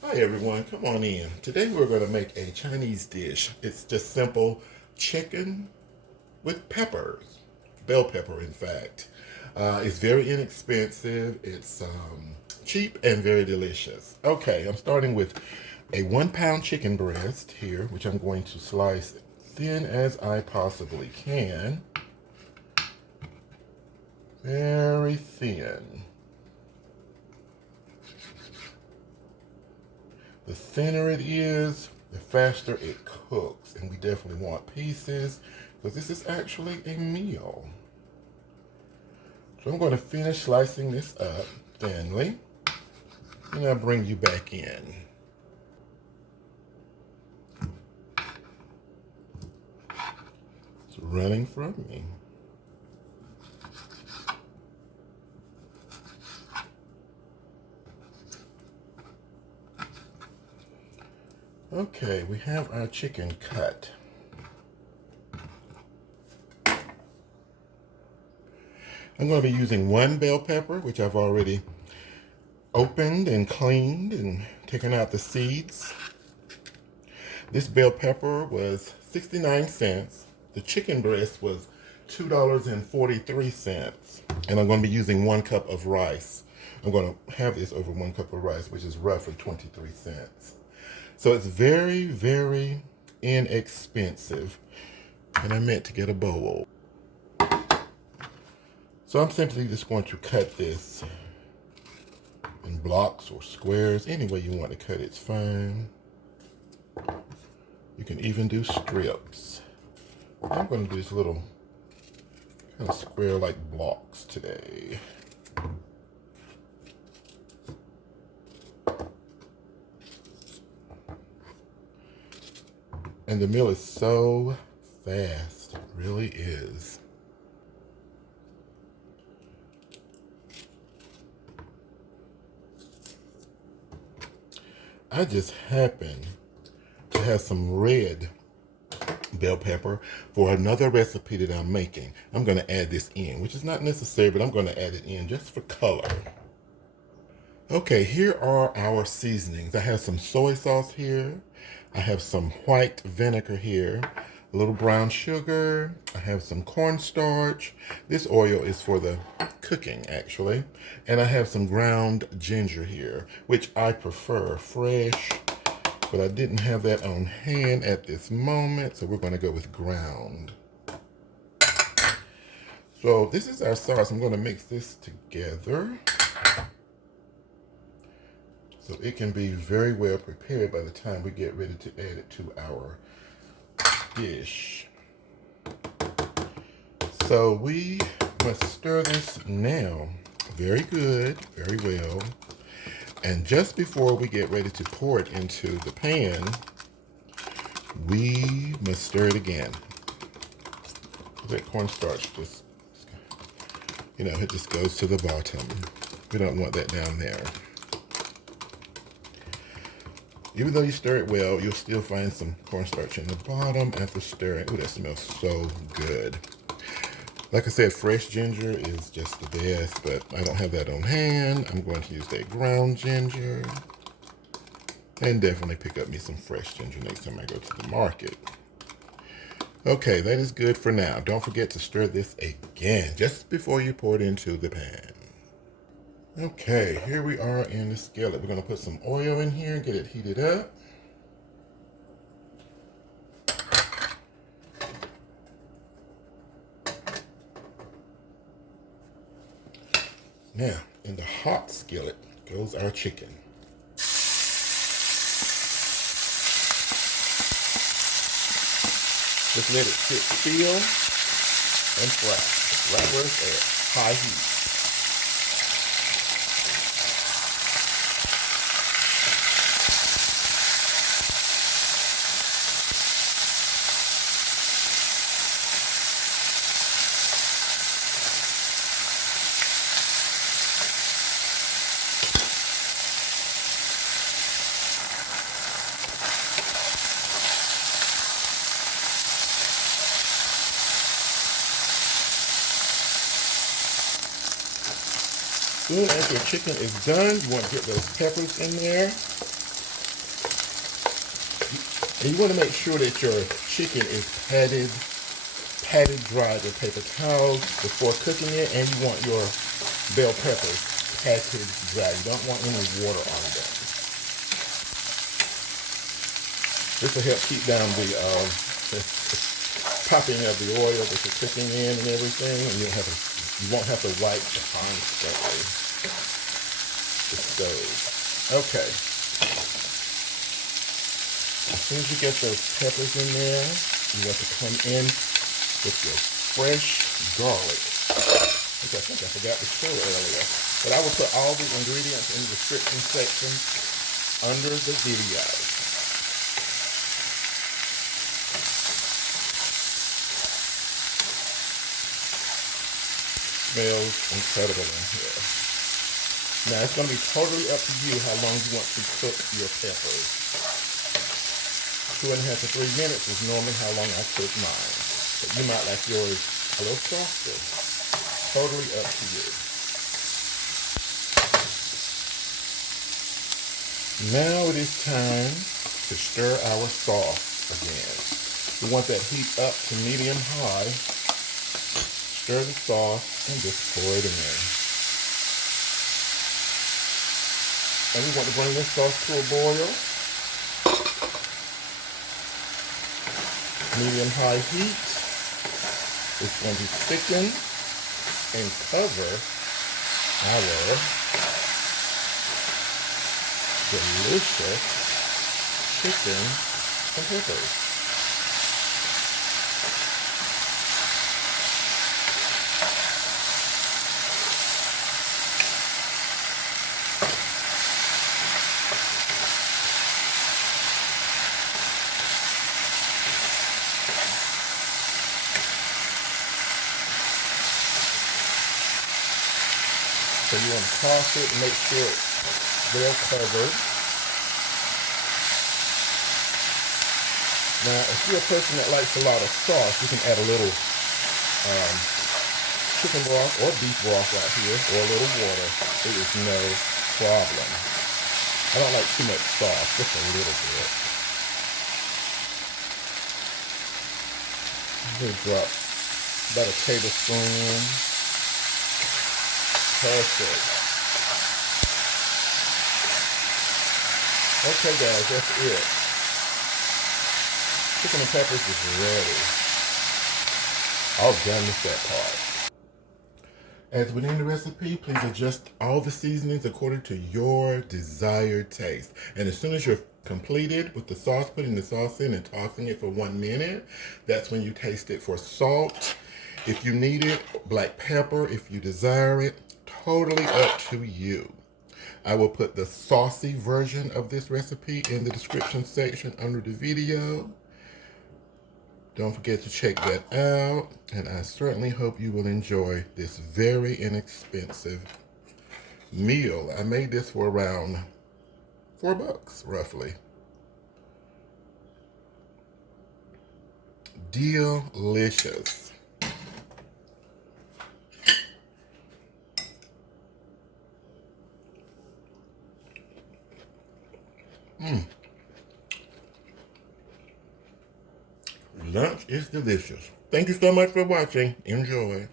Hi everyone, come on in. Today we're going to make a Chinese dish. It's just simple chicken with peppers, bell pepper in fact. It's very inexpensive, it's cheap and very delicious. Okay, I'm starting with a 1 pound chicken breast here, which I'm going to slice thin as I possibly can. Very thin. The thinner it is, the faster it cooks. And we definitely want pieces because this is actually a meal. So I'm going to finish slicing this up thinly and I'll bring you back in. It's running from me. Okay, we have our chicken cut. I'm going to be using 1 bell pepper, which I've already opened and cleaned and taken out the seeds. This bell pepper was 69 cents. The chicken breast was $2.43. And I'm going to be using 1 cup of rice. I'm going to have this over 1 cup of rice, which is roughly 23 cents. So it's very, very inexpensive. And I meant to get a bowl. So I'm simply just going to cut this in blocks or squares. Any way you want to cut it's fine. You can even do strips. I'm going to do this little kind of square-like blocks today. And the meal is so fast, it really is. I just happen to have some red bell pepper for another recipe that I'm making. I'm going to add this in, which is not necessary, but I'm going to add it in just for color. Okay, here are our seasonings. I have some soy sauce here. I have some white vinegar here, a little brown sugar. I have some cornstarch. This oil is for the cooking, actually. And I have some ground ginger here, which I prefer fresh, but I didn't have that on hand at this moment, so we're going to go with ground. So this is our sauce. I'm going to mix this together so it can be very well prepared by the time we get ready to add it to our dish. So we must stir this now very good, very well. And just before we get ready to pour it into the pan, we must stir it again. That cornstarch just, it just goes to the bottom. We don't want that down there. Even though you stir it well, you'll still find some cornstarch in the bottom after stirring. Ooh, that smells so good. Like I said, fresh ginger is just the best, but I don't have that on hand. I'm going to use that ground ginger. And definitely pick up me some fresh ginger next time I go to the market. Okay, that is good for now. Don't forget to stir this again just before you pour it into the pan. Okay, here we are in the skillet. We're going to put some oil in here and get it heated up. Now, in the hot skillet goes our chicken. Just let it sit still and fry right where it's at, high heat. Soon as your chicken is done, you want to get those peppers in there. And you want to make sure that your chicken is patted dry with paper towels before cooking it, and you want your bell peppers patted dry. You don't want any water on them. This will help keep down the popping of the oil that you're cooking in and everything, and you won't have to wipe constantly the stove. Okay. As soon as you get those peppers in there, you want to come in with your fresh garlic, which I think I forgot to show earlier. But I will put all the ingredients in the description section under the video. Smells incredible in here. Now it's going to be totally up to you how long you want to cook your peppers. 2.5 to 3 minutes is normally how long I cook mine. But you might like yours a little softer. Totally up to you. Now it is time to stir our sauce again. We want that heat up to medium high. Stir the sauce and just pour it in. And we want to bring this sauce to a boil. Medium-high heat. It's going to thicken and cover our delicious chicken and peppers. So you want to toss it and make sure it's well covered. Now, if you're a person that likes a lot of sauce, you can add a little chicken broth or beef broth right here, or a little water. It is no problem. I don't like too much sauce, just a little bit. I'm going to drop about a tablespoon. Perfect. Okay guys, that's it. Chicken and peppers is ready. All done with that part. As within the recipe, please adjust all the seasonings according to your desired taste. And as soon as you're completed with the sauce, putting the sauce in and tossing it for 1 minute, that's when you taste it for salt. If you need it, black pepper, if you desire it, totally up to you. I will put the saucy version of this recipe in the description section under the video. Don't forget to check that out, and I certainly hope you will enjoy this very inexpensive meal. I made this for around $4 roughly. Delicious. Lunch is delicious. Thank you so much for watching. Enjoy.